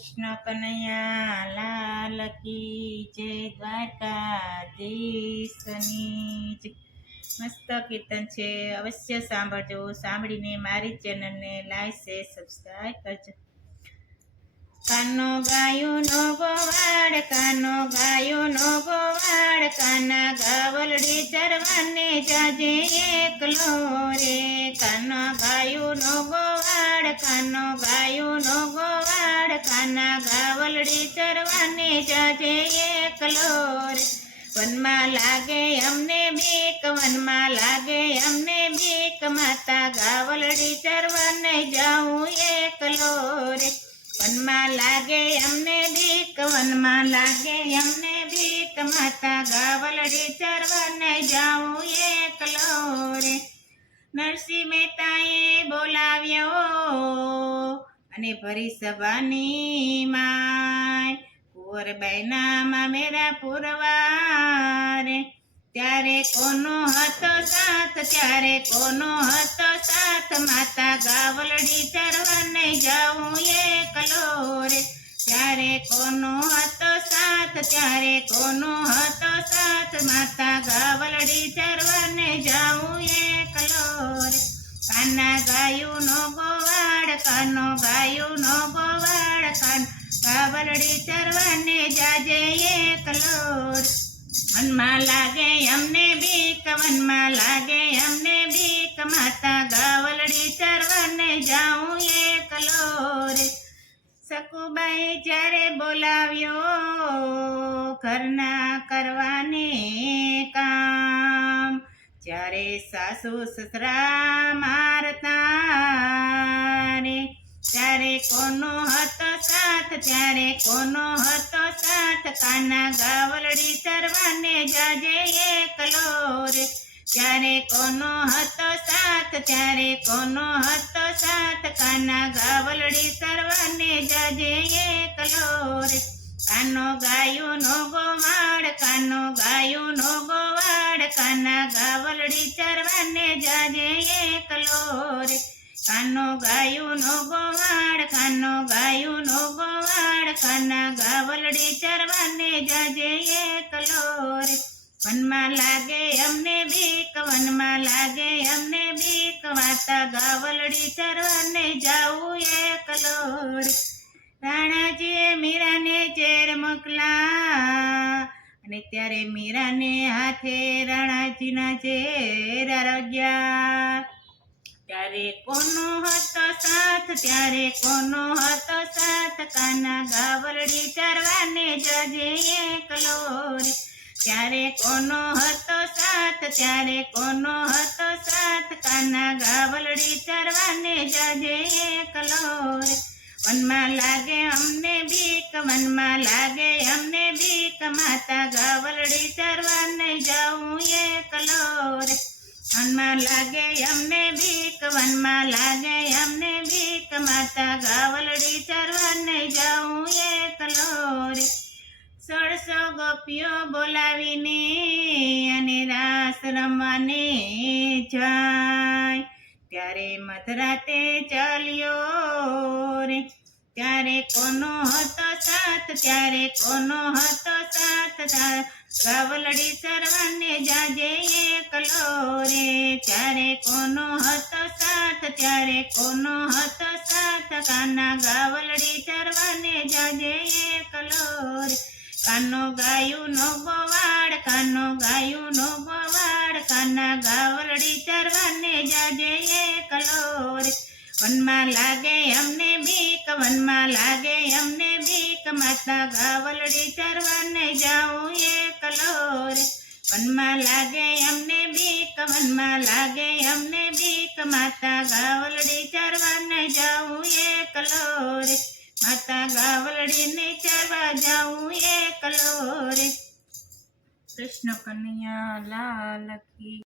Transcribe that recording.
કૃષ્ણ કનૈયા કી જય દ્વારકાધીશની. મસ્ત કીર્તન છે, અવશ્ય સાંભળજો. સાંભળીને મારી ચેનલને લાઈક, શેર, સબસ્ક્રાઈબ કરજો. કાનો ગાયો નો ગોવાડ કાનો ગાયો નો ગોવાડ કાના ગાવલડી ચરવાને જાજે એકલો રે. કાનો ગાયો નો ગોવાડ કાનો ગાયો નો ગોવાડ કાના ગાવલડી ચરવાને જાજે એકલો રે વનમાં લાગે અમને બીક, વનમાં લાગે અમને બીક. માતા ગાવલડી ચરવાને જાઉં એકલો રે વનમાં લાગે અમને બીક, વનમાં લાગે અમને બીક. માતા ગાવલડી ચરવાને જાઉં એકલો રે નરસિંહ મહેતાએ બોલાવ્યો અને ભરી સભાની માય કુંવરબાઈનામાં મેરા પુરવારે. ત્યારે કોનો હતો સાથ, ત્યારે કોનો હતો સાથ? માતા ગાવલડી ચરવાને જાઉં એકલો રે ત્યારે કોનો હતો સાથ, ત્યારે કોનો હતો સાથ? માતા ગાવલડી ચરવાને જાઉં એકલો રે કાના ગાયું નો કાનો ગાયું નો ગોવાડ કાન કાવલડી ચરવાને જાજે એકલો રે વનમાં લાગે અમને બીક, વનમાં લાગે અમને બીક. માતા ગાવલડી ચરવાને જાઉં એકલો રે સકુબાઈ જ્યારે બોલાવ્યો, ઘરના કરવાને કામ. જ્યારે સાસુ, સસરા મારતા કોનો હતો સાથ? ત્યારે કોનો હતો સાથ? કાના ગાવલડી ચરવાને જાજે એકલો રે ત્યારે કોનો હતો સાથ? ત્યારે કોનો હતો સાથ? કાના ગાવલડી ચરવાને જાજે એકલો રે કાનો ગાયો નો ગોવાડ કાનો ગાયો નો ગોવાડ કાના ગાવલડી ચરવાને જાજે એકલો રે કાનો ગાયું નો ગોવાડ કાનો ગાયું નો ગોવાડ કાના ગાવલડી ચરવાને જાજે એકલો રે વનમાં લાગે અમને બીક, વનમાં લાગે અમને બીક, વાતા ગાવલડી ચરવાને જાવું એકલો રે રાણાજીએ મીરાને ચેર મોકલા, અને ત્યારે મીરાને હાથે રાણાજીના ચેર આરોગ્યા. ત્યારે કોનો હતો સાથ ત્યારે કોનો હતો સાથ કાના ગાવલડી ચરવાને જજે એકલો રે ત્યારે કોનો હતો સાથ ત્યારે કોનો હતો સાથ કાના ગાવલડી ચરવાને જજે એકલો રે વનમાં લાગે અમને બીક વનમાં લાગે અમને બીક માતા ગાવલડી ચરવાને જાઉં એકલો રે વનમાં લાગે અમને બીક વનમાં લાગે અમને બીક માતા ગાવલડી ચરવાને જાઉં એકલો રે. સોળસો ગોપીઓ બોલાવીને અને રાસ રમવાને જાય. ત્યારે મધરાતે ચાલ્યો રે. ત્યારે કોનો હતો સાથ, ત્યારે કોનો હતો સાથ? ગાવલડી સરવાને જાજે એકલો રે ત્યારે કોનો હતો સાથ, ત્યારે કોનો હતો સાથ? કાના ગાવલડી ચરવાને જાજે એકલો રે કાનો ગાયું નો ગોવાડ કાનો ગાયું નો ગોવાડ કાના ગાવલડી ચરવાને જાજે એકલો રે વનમાં લાગે અમને બીક, વનમાં લાગે અમને બીક. માતા ગાવલડી ચરવાને જાઉં વનમાં લાગે, અમને બીક. વનમાં લાગે, અમને બીક. માતા ગાવલડી ચરવાને જાઉં એકલો રે માતા ગાવલડીને ચરવા જાઉં એકલો રે કૃષ્ણ કનૈયા લાલ કી